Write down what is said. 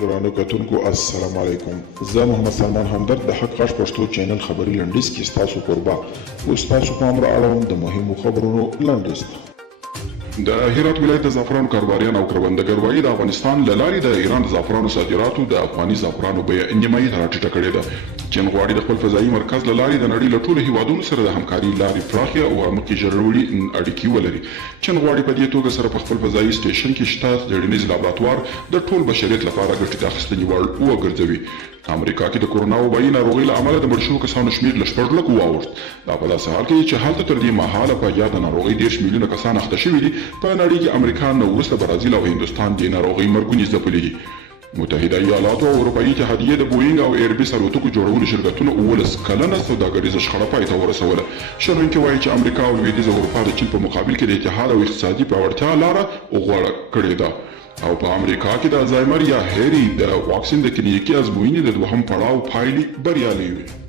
ګرانو کتونکو السلام علیکم. زه محمد سلمان همدرد د حق غږ پښتو چینل خبري لنډیز کې ستاسو قربا اوس تاسو پام را اړوم د مهمو خبرونو لنډیز ته. د هرات ولایت د زعفرانو کاروباریان او کروندګر وایي د افغانستان له لارې د ایران د زعفرانو صادراتو د افغاني زعفرانو بیه نیمایي ته راټیټه کړې ده. چین غواړي د خپل فضایي مرکز له لارې د نړۍ له ټولو هیوادونو سره د همکارۍ لارې پراخې او عمقي ژوروړي اړیکې ولري. چین غواړي په دې توګه سره په خپل فضایي سټیشن کې شته څېړنیز لابراتوار د ټول بشریت لپاره ګټې اخیستنې وړ وګرځوي. امریکا کې د کورونا وبایي ناروغۍ له امله د مړ شوو کسانو شمېر له 6 لکو واوښت. دا په داسې حال کې چې هلته تر دې مهاله په یاده ناروغۍ 10 میلیونه کسان اخته شوي دي. په نړۍ کې امریکا نه وروسته برازیل او هندوستان دې ناروغۍ مرګونې ځپلي دي. متحده ایالاتو او اروپایي اتحادیې د بوینګ او ایربیس الوتکو جوړولو شرکتونو 19 کلنه سوداګریزه شخړه پای ته ورسوله. شنونکي وایي چې امریکا او لویدیځه اروپا د چین په مقابل کې د اتحاد او اقتصادي پیاوړتیا لاره غوره کړې ده. او په امریکا کې د الزایمر یا هیری د واکسین د کلینیکي ازموینې د دوهم پړاو پایلې بریالۍ وي.